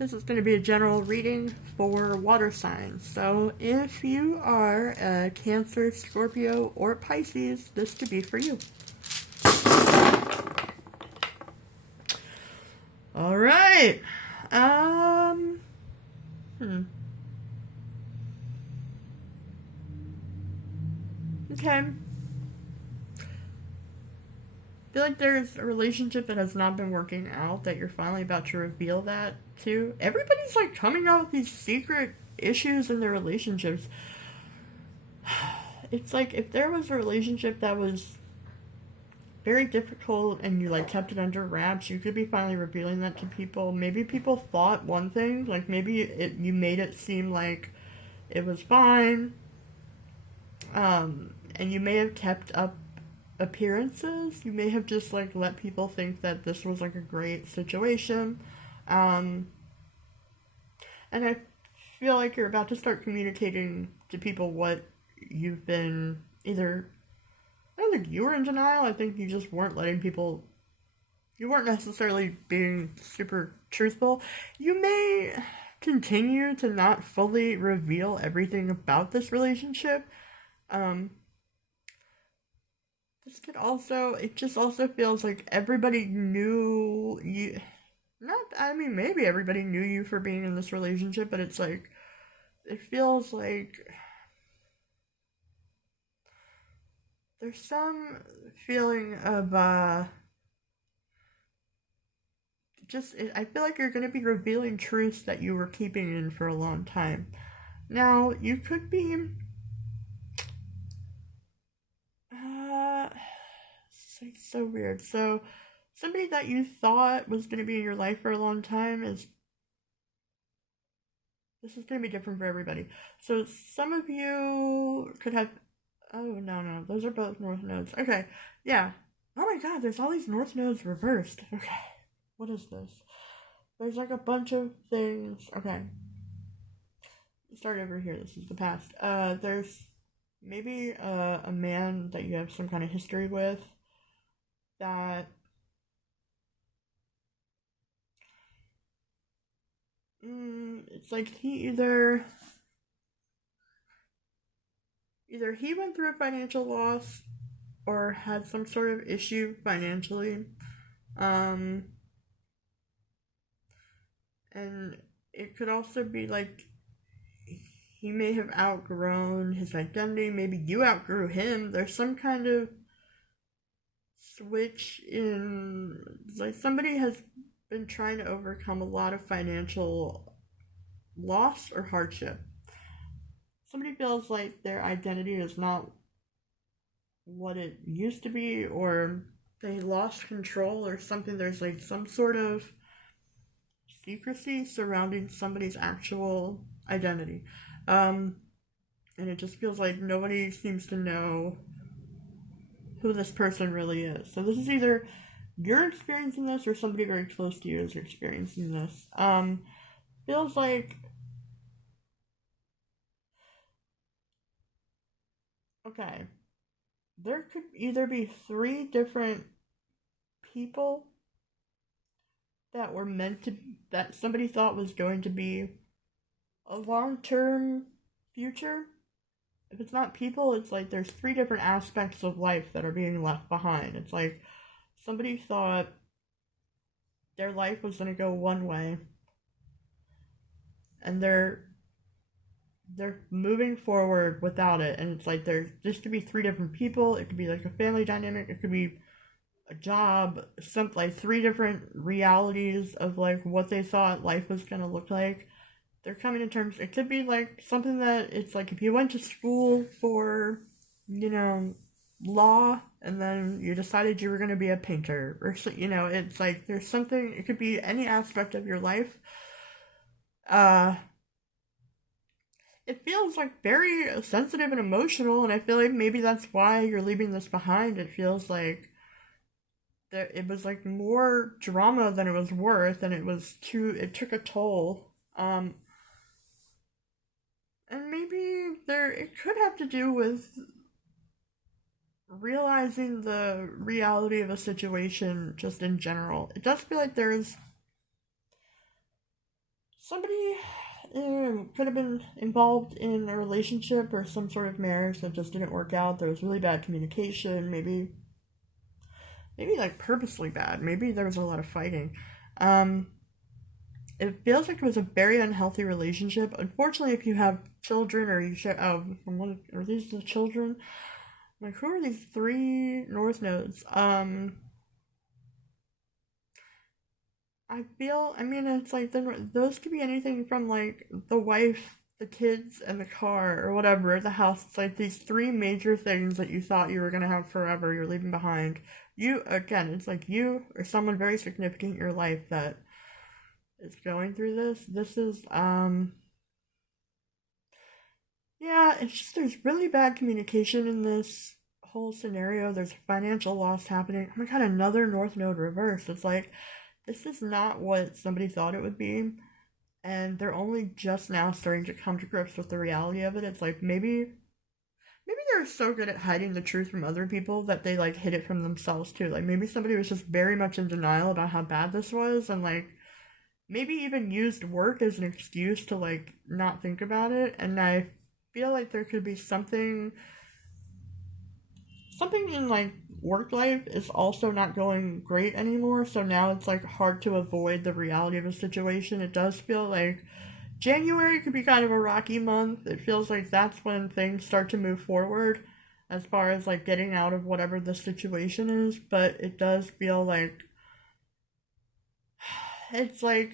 This is going to be a general reading for water signs. So if you are a Cancer, Scorpio, or Pisces, this could be for you. All right. Okay. I feel like there's a relationship that has not been working out that you're finally about to reveal that to. Everybody's like coming out with these secret issues in their relationships. It's like if there was a relationship that was very difficult and you like kept it under wraps, you could be finally revealing that to people. Maybe people thought one thing, like maybe you made it seem like it was fine, and you may have kept up appearances. You may have just like let people think that this was like a great situation. Um, and I feel like you're about to start communicating to people what you've been either. I don't think you were in denial. I think you just weren't letting people. You weren't necessarily being super truthful. You may continue to not fully reveal everything about this relationship. Um, This could also, it just also feels like everybody knew you. Not, I mean, maybe everybody knew you for being in this relationship, but it's like, it feels like there's some feeling of, I feel like you're going to be revealing truths that you were keeping in for a long time. Now, you could be, it's like so weird. So, somebody that you thought was going to be in your life for a long time is this is going to be different for everybody. So some of you could have. Oh, no. Those are both north nodes. Okay. Yeah. Oh my god, there's all these north nodes reversed. Okay. What is this? There's like a bunch of things. Okay. Start over here. This is the past. There's maybe a man that you have some kind of history with that. It's like he either he went through a financial loss or had some sort of issue financially. Um, and it could also be like he may have outgrown his identity. Maybe you outgrew him. There's some kind of switch in, like somebody has been trying to overcome a lot of financial loss or hardship. Somebody feels like their identity is not what it used to be, or they lost control or something. There's like some sort of secrecy surrounding somebody's actual identity. And it just feels like nobody seems to know who this person really is. So this is either you're experiencing this or somebody very close to you is experiencing this. Feels like, okay, there could either be 3 different people that were meant to, that somebody thought was going to be a long-term future. If it's not people, it's like there's 3 different aspects of life that are being left behind. It's like somebody thought their life was going to go one way, and they're moving forward without it. And it's like there's just could be 3 different people. It could be like a family dynamic. It could be a job. Some like 3 different realities of like what they thought life was going to look like. They're coming to terms. It could be like something that it's like if you went to school for, law, and then you decided you were going to be a painter, or it's like there's something. It could be any aspect of your life. It feels like very sensitive and emotional, and I feel like maybe that's why you're leaving this behind. It feels like it was like more drama than it was worth, and it took a toll. And maybe it could have to do with realizing the reality of a situation just in general. It does feel like there's somebody could have been involved in a relationship or some sort of marriage that just didn't work out. There was really bad communication, maybe like purposely bad. Maybe there was a lot of fighting. Um, it feels like it was a very unhealthy relationship. Unfortunately, if you have children or you share, are these the children? Like, who are these three North nodes? I mean, it's like, those could be anything from, like, the wife, the kids, and the car, or whatever, the house. It's like these three major things that you thought you were gonna have forever, you're leaving behind. Again, it's like you or someone very significant in your life that is going through this. Yeah, it's just, there's really bad communication in this whole scenario. There's financial loss happening. Oh my god, another North Node reverse. It's like, this is not what somebody thought it would be, and they're only just now starting to come to grips with the reality of it. It's like, maybe they're so good at hiding the truth from other people that they like hid it from themselves too. Like, maybe somebody was just very much in denial about how bad this was, and like maybe even used work as an excuse to like not think about it. And I feel like there could be something in like work life is also not going great anymore, so now it's like hard to avoid the reality of a situation. It does feel like January could be kind of a rocky month. It feels like that's when things start to move forward as far as like getting out of whatever the situation is, but it does feel it's like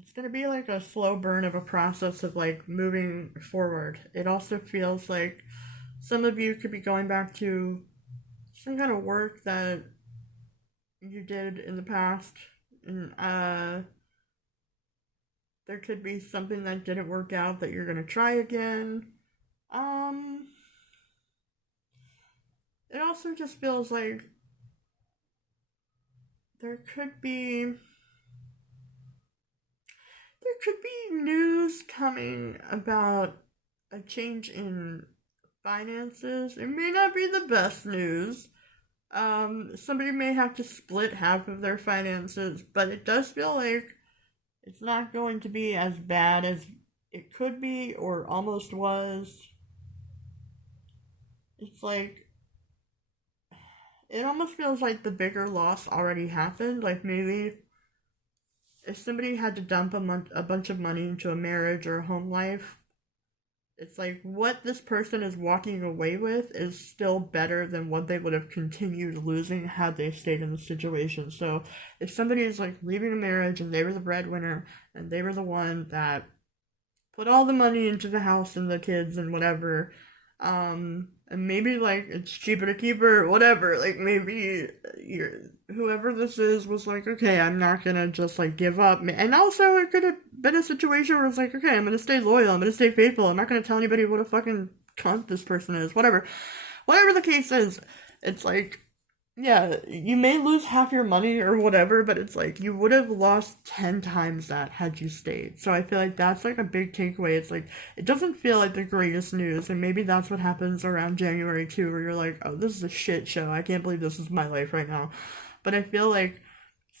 it's gonna be like a slow burn of a process of like moving forward. It also feels like some of you could be going back to some kind of work that you did in the past, and there could be something that didn't work out that you're gonna try again. Um, it also just feels like there could be news coming about a change in finances. It may not be the best news. Somebody may have to split half of their finances, but it does feel like it's not going to be as bad as it could be or almost was. It's like, it almost feels like the bigger loss already happened. Like, maybe if somebody had to dump a bunch of money into a marriage or a home life, it's like what this person is walking away with is still better than what they would have continued losing had they stayed in the situation. So if somebody is like leaving a marriage and they were the breadwinner and they were the one that put all the money into the house and the kids and whatever, and maybe like it's cheaper to keep her, whatever, like maybe whoever this is was like, okay, I'm not gonna just like give up. And also it could have been a situation where it's like, okay, I'm gonna stay loyal, I'm gonna stay faithful, I'm not gonna tell anybody what a fucking cunt this person is, whatever the case is. It's like, yeah, you may lose half your money or whatever, but it's like you would have lost 10 times that had you stayed. So I feel like that's like a big takeaway. It's like, it doesn't feel like the greatest news, and maybe that's what happens around January too, where you're like, oh, this is a shit show. I can't believe this is my life right now. But I feel like,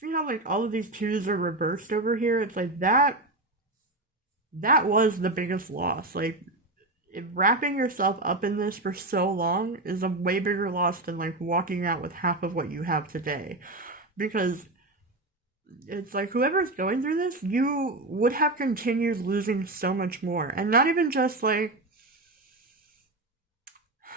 see how like all of these twos are reversed over here? It's like that was the biggest loss. Like, if wrapping yourself up in this for so long is a way bigger loss than like walking out with half of what you have today. Because it's like whoever's going through this, you would have continued losing so much more. And not even just like,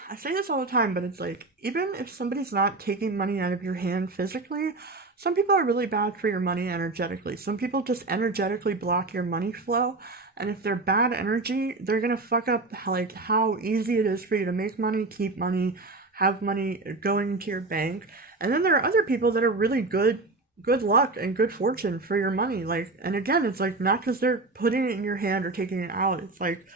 I say this all the time, but it's like, even if somebody's not taking money out of your hand physically, some people are really bad for your money energetically. Some people just energetically block your money flow. And if they're bad energy, they're gonna fuck up like how easy it is for you to make money, keep money, have money going into your bank. And then there are other people that are really good luck and good fortune for your money. Like, and again, it's like not because they're putting it in your hand or taking it out. It's like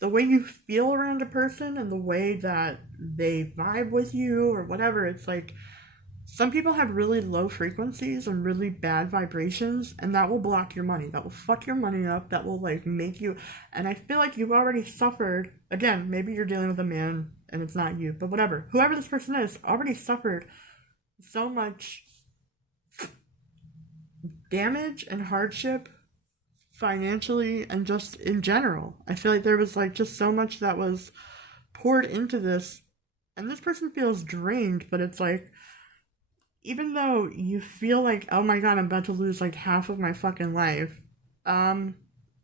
the way you feel around a person and the way that they vibe with you or whatever. It's like some people have really low frequencies and really bad vibrations, and that will block your money. That will fuck your money up. That will like make you. And I feel like you've already suffered. Again, maybe you're dealing with a man and it's not you, but whatever. Whoever this person is already suffered so much damage and hardship financially and just in general. I feel like there was like just so much that was poured into this, and this person feels drained, but it's like, even though you feel like, oh my god, I'm about to lose like half of my fucking life, um,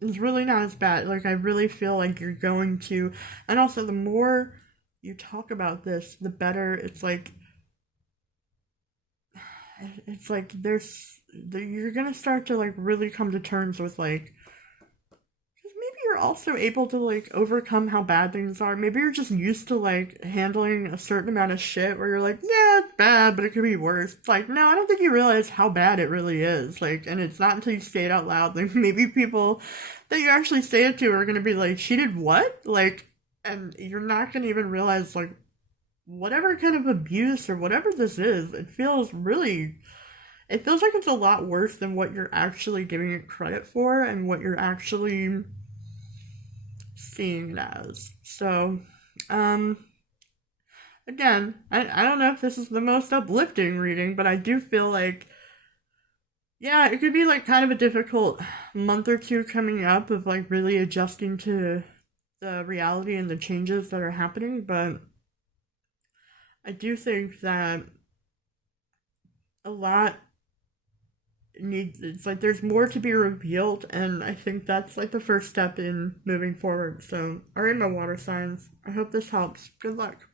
it's really not as bad. Like, I really feel like you're going to, and also the more you talk about this, the better it's like you're gonna start to like really come to terms with like, maybe you're also able to like overcome how bad things are. Maybe you're just used to like handling a certain amount of shit where you're like, yeah, it's bad, but it could be worse. It's like, no, I don't think you realize how bad it really is. Like, and it's not until you say it out loud. Like, maybe people that you actually say it to are gonna be like, she did what? Like, and you're not gonna even realize like whatever kind of abuse or whatever this is, it feels like it's a lot worse than what you're actually giving it credit for and what you're actually seeing it as. So, um, again, I don't know if this is the most uplifting reading, but I do feel like, yeah, it could be like kind of a difficult month or two coming up of like really adjusting to the reality and the changes that are happening, but I do think that a lot needs, it's like there's more to be revealed, and I think that's like the first step in moving forward. So, alright, my water signs, I hope this helps. Good luck.